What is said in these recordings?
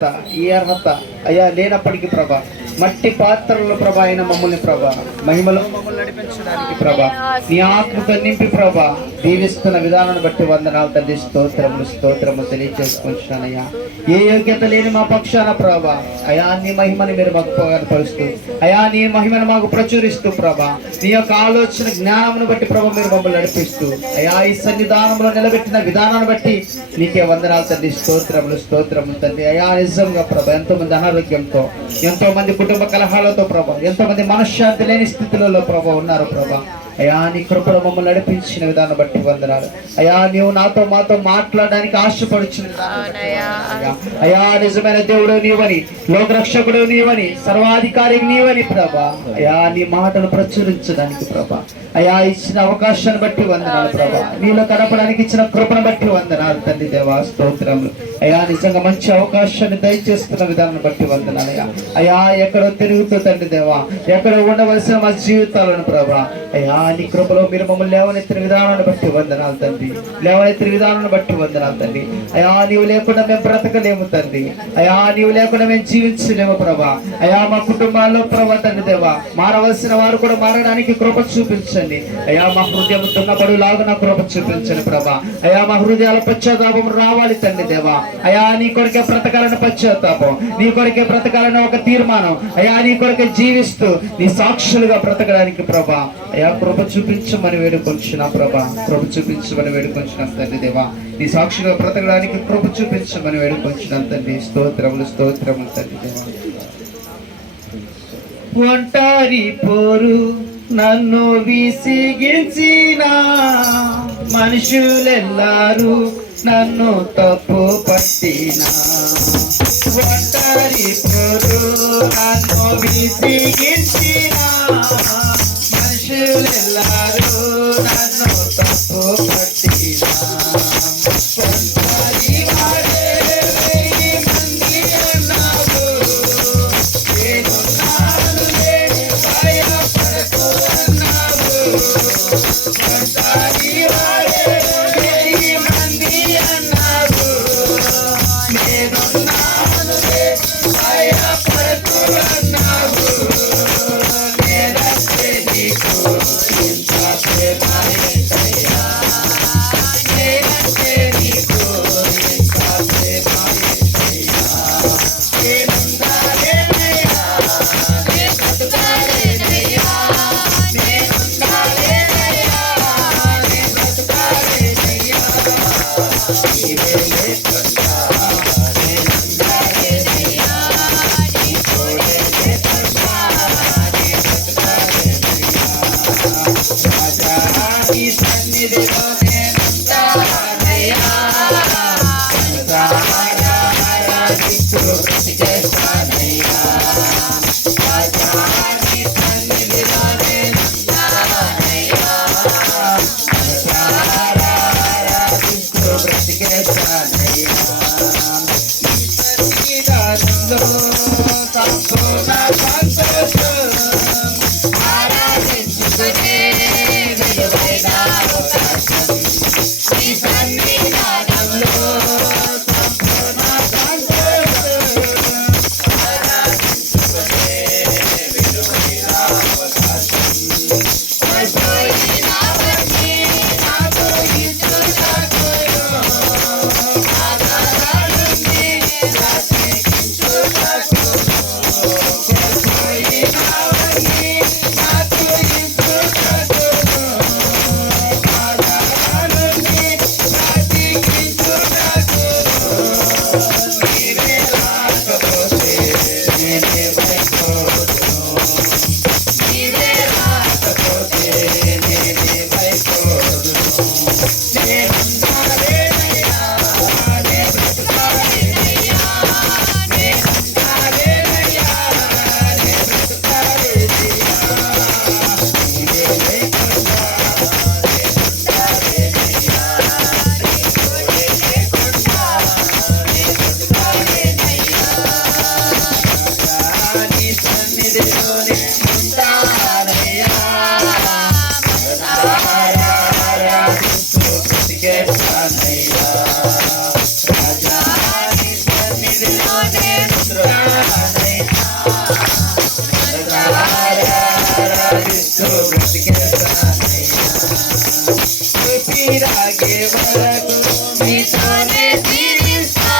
ఈ అర్హత అయ్యా లేనప్పటికీ ప్రభా, మట్టి పాత్రల ప్రభా అయిన మమ్మల్ని ప్రభా మహిమలో మమ్మల్ని నడిపించడానికి ప్రభా నీ ఆత్మతో నింపి ప్రభా దీవిస్తున్న విధానాన్ని బట్టి వందనాలు తండ్రి. స్తోత్రము తెలియజేసుకుంటున్నానయ్యా. ఏ యోగ్యత లేని మా పక్షాన ప్రభా అయా నీ మహిమని మీరు మాకు కనపరుస్తూ అయా నీ మహిమను మాకు ప్రచురిస్తూ ప్రభా నీ యొక్క ఆలోచన జ్ఞానమును బట్టి ప్రభా మీరు మమ్మల్ని నడిపిస్తూ అయా ఈ సన్నిధానంలో నిలబెట్టిన విధానాన్ని బట్టి నీకే వందనాలు తండ్రి. స్తోత్రములు తండ్రి. అయా నిజంగా ప్రభా ఎంతో మంది అనారోగ్యంతో, ఎంతో మంది కుటుంబ కలహాలతో ప్రభా, ఎంతో మంది మనశ్శాంతి లేని స్థితులలో ప్రభా ఉన్నారు ప్రభా. అయా నీ కృపలో మమ్మల్ని నడిపించిన విధానం బట్టి వందనాలు. అయా నీవు నాతో మాతో మాట్లాడడానికి ఆశపడుచిన అయా నిజమైన దేవుడు నీవని, లోకరక్షకుడు నీవని, సర్వాధికారి నీవని ప్రభా. అయా నీ మాటలు ప్రచురించడానికి ప్రభా అయా ఇచ్చిన అవకాశాన్ని బట్టి వందనాలు ప్రభా. నీలో కనపడానికి ఇచ్చిన కృపను బట్టి వందనాలు తండ్రి దేవా. స్తోత్రములు అయా. నిజంగా మంచి అవకాశాన్ని దయచేస్తున్న విధానాన్ని బట్టి వందనాలు అయా. అయా ఎక్కడో తిరుగుతూ తండ్రి దేవా, ఎక్కడో ఉండవలసిన మా జీవితాలను ప్రభా అయా నీ కృపలో మీరు మమ్మల్ని లేవనెత్తిన విధానాన్ని బట్టి వందనాలు తండ్రి. లేవనెత్తిన విధానాన్ని బట్టి వందనాలు తండ్రి. అయా నీవు లేకుండా మేము బ్రతకలేము తండ్రి. అయా నీవు లేకుండా మేము జీవించలేము ప్రభా. అయా మా కుటుంబాల్లో ప్రభా తండ్రి దేవా మారవలసిన వారు కూడా మారడానికి కృప చూపించండి అయా. మా హృదయం తున్నపడులాగా నా కృప చూపించండి ప్రభా. అయా మా హృదయాల పశ్చాత్తాపం రావాలి తండ్రి దేవా. అయా నీ కొరకే బ్రతకాలని పశ్చాత్తాపం, నీ కొరకే బ్రతకాలని ఒక తీర్మానం అయా, నీ కొరకే జీవిస్తూ నీ సాక్షులుగా బ్రతకడానికి ప్రభా అయా కృప చూపించమని వేడుకొంచిన ప్రభా. కృప చూపించమని వేడుకొంచిన తండ్రి దేవా. నీ సాక్షిగా బ్రతకడానికి కృప చూపించమని వేడుకొంచిన తండ్రి. స్తోత్రములు తండ్రి దేవా. ఒంటారి పోరు నన్ను విసిగించిన మనుషులెల్లారు నన్ను తప్పు పట్టిన. ఒంటరి పోరు నన్ను విసిగించిన మనుషులెల్లారు నన్ను తప్పు పట్టిన. ఒంటరి వాడే వెయ్యి మంది అన్నావు, నేనున్నానులే భయపడకు అన్నావు. ఒంటరి వాడే వెయ్యి మంది అన్నావు, నేనున్నానులే భయపడకు అన్నావు. నేనంటే నీకు ఇంత ప్రేమ ఎంతయ్యా, నేనంటే నీకు ఇంత ప్రేమ ఎంతయ్యా. నేనుండాలేనయ్యా, నే బ్రతుకాలేనయ్యా, నేనుండాలేనయ్యా, నే బ్రతుకాలేనయ్యా. నీవే లేకుండా నేనుండాలేనయ్యా, నీ తోడే లేకుండా నే బ్రతుకాలేనయ్యా. రాజా నీ సన్నిధిలో నేనుంటానయ్యా, ఆరాధిస్తూ బ్రతికేస్తానయ్యా. రాజా నీ సన్నిధిలో నేనుంటానయ్యా, ఆరాధిస్తూ బ్రతికేస్తానయ్యా. నీ సన్నిధానంలో సంపూర్ణ సంతోషం, ఆరాధించుకునే విలువైన అవకాశం. నీ సన్నిధానంలో సంపూర్ణ సంతోషం, ఆరాధించుకునే విలువైన అవకాశం. అయిపోయినవన్నీ నాకు ఇచ్చుటకును, ఆధారాలుంది రక్షించుటకును. ఊపిరాగే వరకు నీతోనే జీవిస్తా,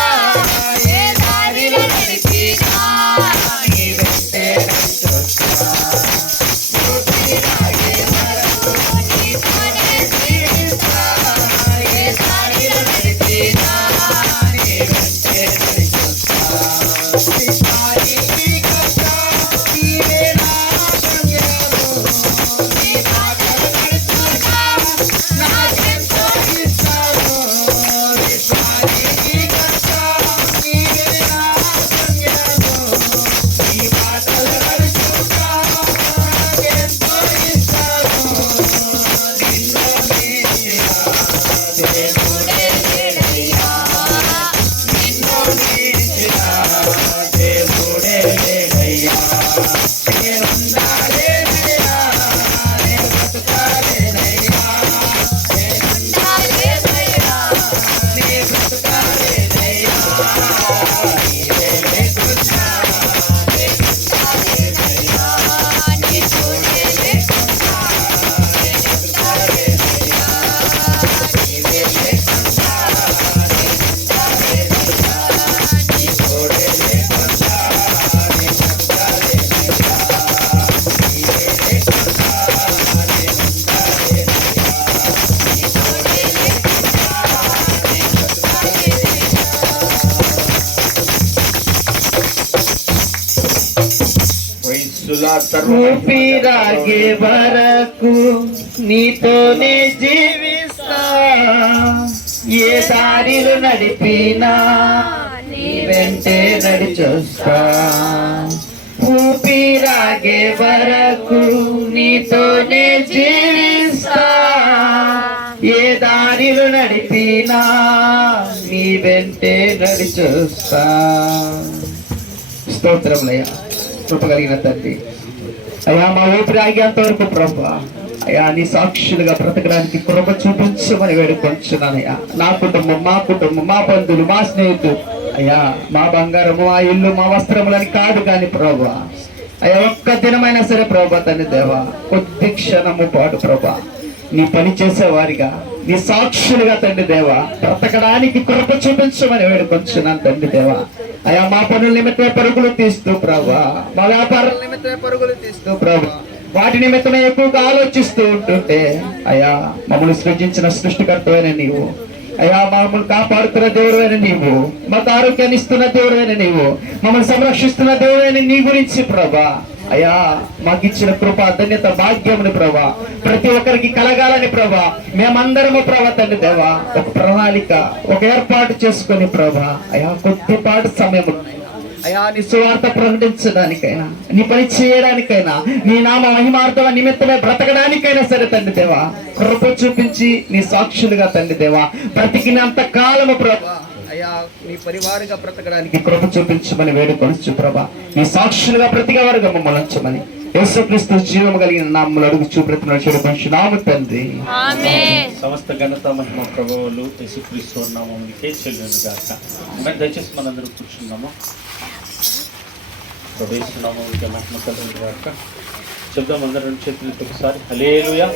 ఏ దారిలో నడిపినా నీ వెంటే నడిచొస్తా. ఊపిరాగే వరకు నీతోనే జీవిస్తా, ఏ దారిలో నడిపినా నీ వెంటే నడిచొస్తా. నీ కష్టం నీవే నా సంగము, నీ మాటలు నడుచుకుంటా నాకెంతో ఇస్తావు. నీ కష్టం నీవే నా సంగము, నీ మాటలు నడుచుకుంటా నాకెంతో ఇస్తావు. నిన్ను నీలా దేవుడే లేడయ్యా, నిన్ను నీలా దేవుడే లేడయ్యా. నేనుండాలేనయ్యా, నేను బ్రతుకాలేనయ్యా, నేనుండాలేనయ్యా, నీ బ్రతుకాలేనయ్యా. నీవే లేకున్నా నేనుండాలేనయ్యా, నీ తోడే లేకున్నా నేనుండాలేనయ్యా, నీవే లేకున్నా నేనుండాలేనయ్యా, నీ తోడే లేకున్నా ఊపిరాగే వరకు నీతోనే జీవిస్తా, ఏ దారిలో నడిపినా నీ వెంటే నడిచొస్తా. ఊపిరాగే వరకు నీతోనే జీవిస్తా, ఏ దారిలో నడిపినా నీ వెంటే నడిచొస్తా. స్తోత్రములయ్యా, కృప కలిగిన తండ్రి. అయ్యా మా ఊపిరి ఆగేంత వరకు ప్రభా అయ్యా నీ సాక్షులుగా బ్రతకడానికి కృప చూపించమని వేడుకొంచున్నానయ్యా. నా కుటుంబం, మా కుటుంబం, మా బంధువులు, మా స్నేహితులు అయ్యా, మా బంగారము, మా ఇల్లు, మా వస్త్రములని కాదు కానీ ప్రభా అయ్యా ఒక్క దినమైనా సరే ప్రభా తండ్రి దేవా కొద్ది క్షణము పాటు ప్రభా నీ పని చేసేవారిగా నీ సాక్షులుగా తండ్రి దేవా బ్రతకడానికి కృప చూపించమని వేడుకొంచున్నాను తండ్రి దేవా. అయ్యా మా పనుల నిమిత్తమే పరుగులు తీస్తూ ప్రభా, మా వ్యాపారాల నిమిత్తమే పరుగులు తీస్తూ ప్రభా వాటి నిమిత్తమే ఎక్కువగా ఆలోచిస్తూ ఉంటుంటే అయ్యా మమ్మల్ని సృజించిన సృష్టికర్తవైన నీవు అయ్యా, మమ్మల్ని కాపాడుతున్న దేవుడైన నీవు, మాకు ఆరోగ్యాన్ని ఇస్తున్న దేవుడైన నీవు, మమ్మల్ని సంరక్షిస్తున్న దేవుడైన నీ గురించి ప్రభా అయ్యా మాకు ఇచ్చిన కృప, ధన్యత, భాగ్యముని ప్రభా ప్రతి ఒక్కరికి కలగాలని ప్రభా మేమందరము ప్రభా తండ్రి దేవా ఒక ప్రణాళిక, ఒక ఏర్పాటు చేసుకుని ప్రభా అయ్యా కొద్దిపాటు సమయం అయ్యా నీ సువార్త ప్రకటించడానికైనా, నీ పని చేయడానికైనా, నీ నామ మహిమార్థం నిమిత్తమే బ్రతకడానికైనా సరే తండ్రి దేవా కృప చూపించి నీ సాక్షులుగా తండ్రి దేవా బ్రతికినంత కాలము ప్రభా అయ్యా నీ పరివారుగా బ్రతకడానికి కృప చూపించమని వేడుకొనొచ్చు ప్రభా. నీ సాక్షులుగా బ్రతికేవారుగా మమ్మల్ని ఉంచమని యేసుక్రీస్తు జీవము కలిగిన నామములో అడుగుచు బ్రతికినాము తండ్రి. సమస్త ఘనత మహిమ ప్రభువులు యేసుక్రీస్తు నామమునికే చెల్లును గాక. మరి దయచేసి మనందరూ కూర్చున్నాము. ప్రభు యేసు నామమునికే మహిమ కలుగును గాక. చెప్దాం అందరం చేతులతో ఒకసారి హల్లెలూయా.